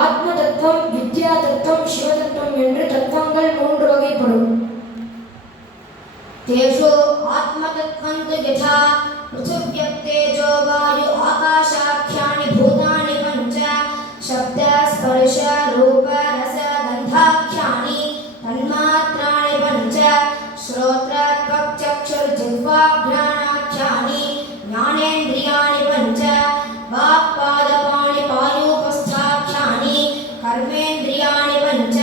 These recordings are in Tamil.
ஆத்ம தத்துவம், வித்யா தத்துவம், சிவதத்துவம் என்று தத்துவங்கள் 3 வகைப்படும். தேஷு ஆத்மதத்வம் து யதா பிருத்திவ்யப்தேஜோ வாயு ஆகாசாख्यानि பூதானி பஞ்ச சப்த ஸ்பர்ஷ ரூப ரச கந்தாख्यानि தன்மாத்ராணி பஞ்ச ஸ்ரோத்ர த்வக் சக்ஷுர் ஜிஹ்வா க்ராணாख्यानि ஞானேந்திரியாணி பஞ்ச வாக் பாத பாணி பாயூபஸ்தாख्यानि கர்மேந்திரியாணி பஞ்ச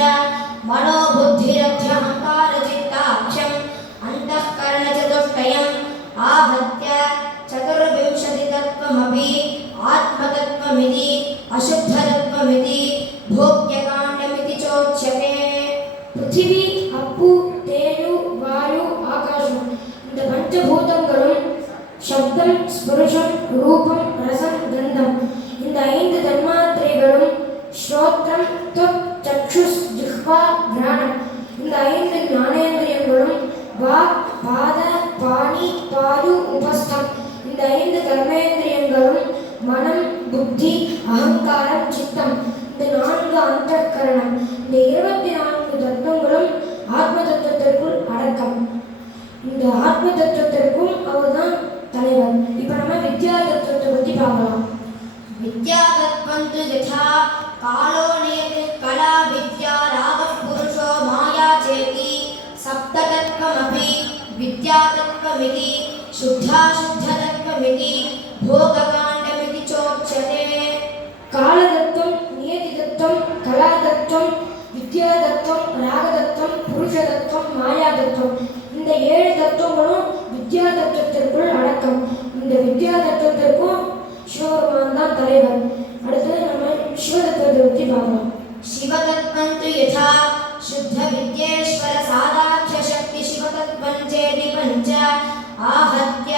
மனோ புத்திரத்யஹங்கார சித்தாख्यम् अंतःकरणचतुष्टयम् आहत्य चतुर्विंशतितत्त्वमपि आत्मतत्त्वमिति अशुद्धतत्त्वमिति भोग्यकाण्डमिति चोच्यते. பிருத்திவி, அப்பு, தேஜு, வாயு, ஆகாசம் இந்த பஞ்சபூதங்களும் சப்தம், ஸ்பர்ஷம், ரூபம், ரசம், கந்தம் இந்த 5 தன்மாத்திரைகளும் ஸ்ரோத்ரம், த்வக், சக்ஷுஸ், ஜிஹ்வா, கிராணம் இந்த 5 ஞானேந்திரியங்களும் வாக், பாத, பாணி, பாயு, உபஸ்தம் இந்த 5 கர்மேந்திரியங்களும் மனம், புத்தி, அகங்காரம், சித்தம் இந்த 4 அந்தःகரணம் இந்த 24 தத்துவங்களும் ஆத்ம தத்துவத்திற்குள் அடக்கம். இந்த ஆத்ம தத்துவத்திற்கும் அவர்தான் தலைவர். இப்ப நம்ம வித்யா தத்துவத்தை பத்தி பார்க்கலாம். வித்யா தத்வம் து யதா காலோ நியதி கலா வித்யா ராகः புருஷோ மாயா சேதி சப்ததத்வமபி வித்யாதத்வமிதி சுத்தாசுத்ததத்வமிதி போககாண்டமிதி சோச்யதே. காலதத்துவம், நியதி தத்துவம், கலாதத்துவம், வித்யாதத்துவம், ராகதத்துவம், புருஷதத்துவம், மாயாதத்துவம் இந்த 7 தத்துவங்களும் வித்யா தத்துவத்திற்குள் அடக்கம். இந்த வித்யா தத்துவத்திற்கும் சிவபெருமான் தான் தலைவர். அடுத்தது நம்ம சிவதத்துவத்தை பற்றி பார்க்கலாம். சிவதத்வம் து யதா शुद्ध विद्येश्वर सादाख्य शक्ति शिवतत्त्वं चेति पञ्च आहत्य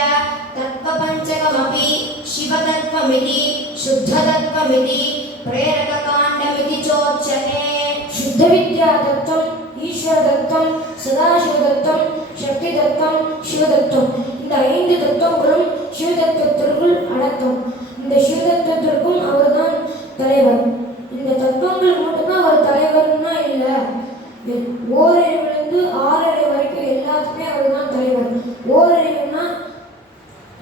तत्त्वपञ्चकमपि शिवतत्त्वमिति शुद्धतत्त्वमिति प्रेरककाण्डमिति चोच्यते. शुद्ध विद्या तत्त्वं, ईश्वर तत्त्वं, सदाशिव तत्त्वं, शक्ति तत्त्वं, शिव तत्त्वं இந்த 5 தத்துவங்களும் சிவ தத்துவத்திற்குள் அடக்கம். இந்த சிவ தத்துவத்திற்கும் அவர்தான் தலைவர். இந்த தத்துவங்களுக்கு மட்டும்தான் அவர் தலைவர்னா இல்லை, ஓரறிவிலிருந்து 6 அறிவு வரைக்கும் எல்லாத்துக்குமே அவர் தான் தலைவர். ஓரறிவுனா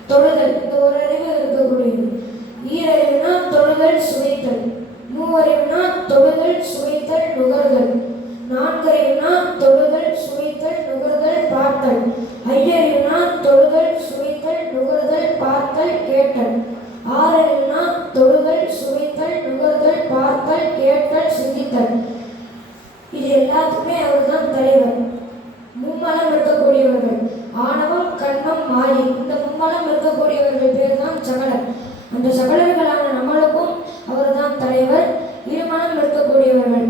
தொடுதல், இந்த ஒரு அறிவு இருக்கக்கூடியது. ஈரறிவுனா தொடுதல், சுவைத்தல். மூவறிவுனா தொடுதல், சுவைத்தல், நுகர்தல். 4 அறிவுனா தொடுதல், சுவைத்தல், நுகர்தல், பார்த்தல். 5 அறிவுனா தொடுதல், சுவைத்தல், நுகர்தல், பார்த்தல், கேட்டல். 6 அறிவுனா தொடுதல், சுவைத்தல், நுகர்தல், பார்த்தல், கேட்டல், சிந்தித்தல். இது எல்லாத்துக்குமே அவர் தான் தலைவர். மும்மலம் இருக்கக்கூடியவர்கள் ஆணவம், கண்மம், மாயை இந்த மும்மலம் இருக்கக்கூடியவர்கள் பேர் தான் சகலர். அந்த சகலர்களான நம்மளுக்கும் அவர் தான் தலைவர். இருமனம் இருக்கக்கூடியவர்கள்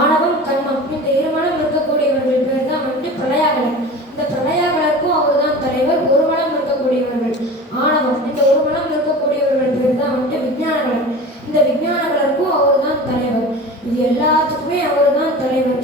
ஆணவம், கண்மம் இந்த இருமனம் இருக்கக்கூடியவர்கள் பேர் தான் பிரளயாகலர். இந்த பிரளயாகலருக்கும் அவர் தான் தலைவர். ஒரு மனம் இருக்கக்கூடியவர்கள் ஆணவம், இந்த ஒரு மனம் இருக்கக்கூடியவர்கள் பேர் தான் விஞ்ஞானகலர். இந்த விஞ்ஞானகலருக்கும் அவர் தான் தலைவர். இது எல்லாத்துக்குமே அவர் தான் தலைவர்.